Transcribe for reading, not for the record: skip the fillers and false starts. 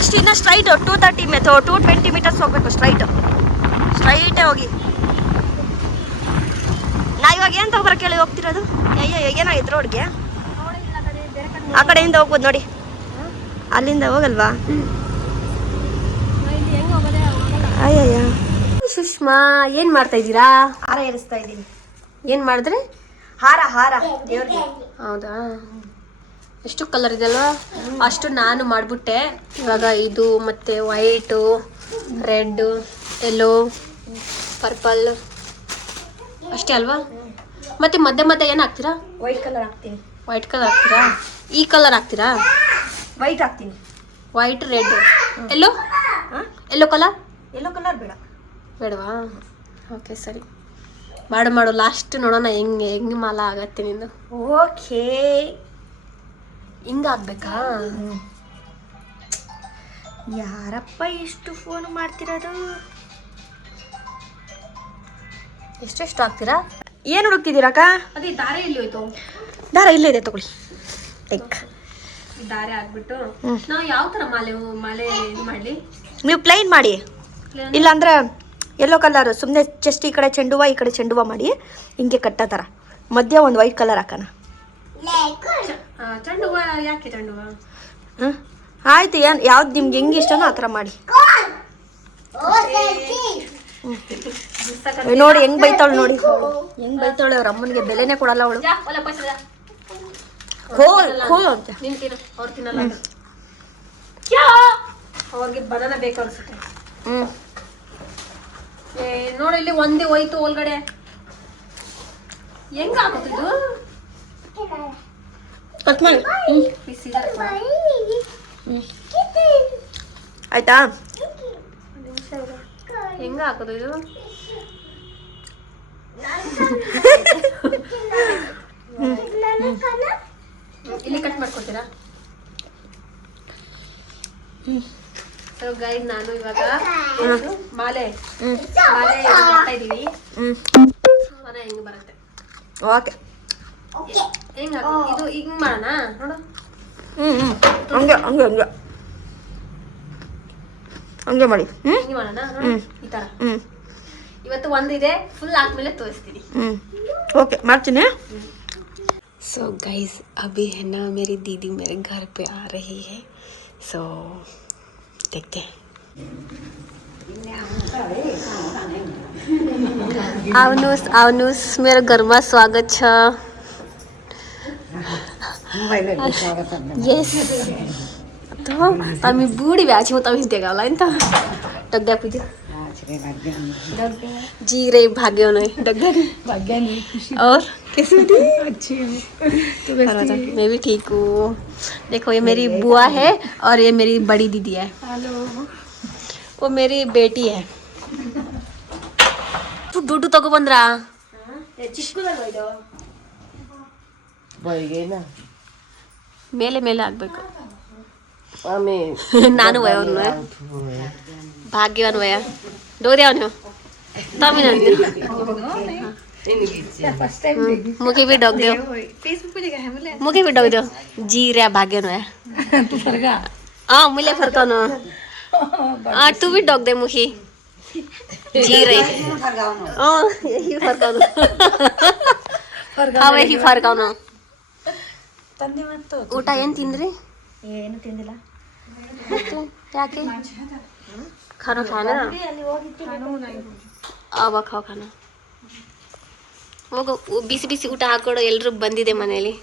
Next ಇನ್ನು straight 220 metres ಹೋಗ್ಬೇಕು. ಸ್ಟ್ರೈಟೇ ಹೋಗಿ. ನಾ ಇವಾಗ ಏನು ತಗೊಬರಕ್ಕೆ ಹೇಳಿ ಹೋಗ್ತಿರೋದು? ಅಯ್ಯೋ ಏನಾಗಿತ್ತು ರೋಡ್ಗೆ? ಆ ಕಡೆಯಿಂದ ಹೋಗ್ಬೋದು ನೋಡಿ. ಅಲ್ಲಿಂದ ಹೋಗಲ್ವಾ? ಅಯ್ಯಯ್ಯ. ಸುಷ್ಮಾ ಏನು ಮಾಡ್ತಾ ಇದ್ದೀರಾ? ಹಾರ ಏರಿಸ್ತಾ ಇದ್ದೀನಿ. ಏನು ಮಾಡಿದ್ರೆ? ಹಾರ ದೇವ್ರಿಗೆ. ಹೌದಾ? ಎಷ್ಟು ಕಲರ್ ಇದೆಲ್ವಾ? ಅಷ್ಟು ನಾನು ಮಾಡಿಬಿಟ್ಟೆ. ಇವಾಗ ಇದು ಮತ್ತು ವೈಟು, ರೆಡ್, ಯೆಲ್ಲೋ, ಪರ್ಪಲ್ ಅಷ್ಟೇ ಅಲ್ವಾ? ಮತ್ತೆ ಮಧ್ಯೆ ಏನು ಹಾಕ್ತೀರಾ? ವೈಟ್ ಕಲರ್ ಹಾಕ್ತೀನಿ. ವೈಟ್ ಕಲರ್ ಹಾಕ್ತೀರಾ? ಈ ಕಲರ್ ಹಾಕ್ತೀರಾ? ವೈಟ್ ಹಾಕ್ತೀನಿ. White, red, yellow colour? Yellow colour ಬೇಡವಾ? ಓಕೆ ಸರಿ, ಮಾಡು. ಲಾಸ್ಟ್ ನೋಡೋಣ ಹೆಂಗೆ ಮಾಲ ಆಗತ್ತೆ ನಿಂದು. ಓಕೆ, ಹಿಂಗಾಗ್ಬೇಕಾ? ಯಾರಪ್ಪ ಎಷ್ಟು ಫೋನ್ ಮಾಡ್ತಿರೋದು? ಎಷ್ಟೆಷ್ಟು ಹಾಕ್ತೀರಾ? ಏನು ಹುಡುಕ್ತಿದ್ದೀರಕ್ಕ? ಅದೇ ದಾರ ಎಲ್ಲಿ ಹೋಯ್ತು? ದಾರ ಇಲ್ಲೇ ಇದೆ, ತಗೊಳ್ಳಿ. ದಾರ ಹಾಕ್ಬಿಟ್ಟು ನಾವು ಯಾವ ಥರ ಮಾಲೆ ಇದು ಮಾಡಲಿ? ನೀವು ಪ್ಲೈನ್ ಮಾಡಿ, ಇಲ್ಲಾಂದ್ರೆ ಯೆಲ್ಲೋ ಕಲರ್ ಸುಮ್ಮನೆ ಚೆಸ್ಟ್ ಈ ಕಡೆ ಚೆಂಡು ಹೂವು, ಈ ಕಡೆ ಚೆಂಡು ಹೂವು ಮಾಡಿ ಹಿಂಗೆ ಕಟ್ಟೋ ಥರ ಮಧ್ಯ ಒಂದು ವೈಟ್ ಕಲರ್ ಹಾಕೋಣ. ಚೆಂಡು ಹೂವು ಯಾಕೆ? ಚೆಂಡು ಹೂವು ಆಯ್ತು. ಯಾವ್ದು ನಿಮ್ಗೆ ಹೆಂಗೆ ಇಷ್ಟನೋ ಆ ಥರ ಮಾಡಿ. ನೋಡಿ ಹೆಂಗ್ ಬೈತಾಳು ನೋಡಿ, ಹೆಂಗ್ ಬೈತಾಳೆ. ಅವ್ರ ಅಮ್ಮನಿಗೆ ಬೆಲೆನೇ ಕೊಡಲ್ಲ ಅವಳು. ಅವ್ರಿಗೆ ಬನಾನ ಬೇಕು ಅನ್ಸುತ್ತೆ. ನೋಡಿ ಇಲ್ಲಿ ಒಂದೇ ಹೋಯ್ತು ಒಳಗಡೆ. ಹೆಂಗ ಆಗುತ್ತಿದ್ದು? ಕಟ್ ಮಾಡಿ ಆಯ್ತಾ? ಹೆಂಗ ಹಾಕೋದು ಇದು? ಇಲ್ಲಿ ಕಟ್ ಮಾಡ್ಕೊತೀರಾ? ಸೊ ಗೈಸ್, ನಾನು ಇವಾಗ ಮಾಲೆ ಮಾಡ್ತಾ ಇದೀವಿ. ಹೆಂಗ್ ಬರುತ್ತೆ? ಓಕೆ, ಹೆಂಗ ಇದು ಹಿಂಗ್ ಮಾಡೋಣ ನೋಡು. ಹಂಗೆ ಮಾಡಿ. ಹಿಂಗೆ ಮಾಡೋಣ ಈ ತರ. ಇವತ್ತು ಒಂದಿದೆ, ಫುಲ್ ಆದ್ಮೇಲೆ ತೋರಿಸ್ತೀನಿ. ಓಕೆ, ಮಾಡ್ತೀನಿ. सो गाइस, अभी है ना मेरी दीदी मेरे घर पे आ रही है. सो देखते हैं. आवनुस मेरे घर में स्वागत है. यस, तो तमी बूढ़ी ब्याची हो तमी देगा होला नि त. डग्गा पूजा जी रे, भाग्य नहीं डग्गा भाग्य नहीं. और कैसी थी? अच्छी हूँ. मैं भी ठीक हूँ. देखो, ये मेरी बुआ है और ये मेरी बड़ी दीदी है. हेलो. वो मेरी बेटी है. तू डूडू तको बंद्रा ಚಿಕ್ಕದಾಗೋಯ್ತು. ಮೇಲೆ ಆಗ್ಬೇಕು. ನಾನು ವಯವನು ಭಾಗ್ಯವಾನ್ ವಯ ಡೋರಿ ಅವನು ತಮಿನ मुझे भी डॉग दो. फेसबुक पे देखा है मुझे भी डॉग दो. जी रे भाग्य नो है. तू फरगा हां मिले फरका नो. हां तू भी डॉग दे मुखी. जी रे हां यही फरका नो. हां यही फरका नो. ತಂದೆ ಮತ್ತು ಊಟ ಏನು ತಿಂದ್ರಿ? ಏನು ತಿಂದಿಲ್ಲ. ಯಾಕೆ? खाना खाना ಅಲ್ಲಿ ಹೋಗಿತ್ತು. ಆವಾಗ ಖಾನ ಹೋಗು. ಬಿಸಿ ಊಟ ಹಾಕೊಡು. ಎಲ್ಲರೂ ಬಂದಿದೆ ಮನೆಯಲ್ಲಿ.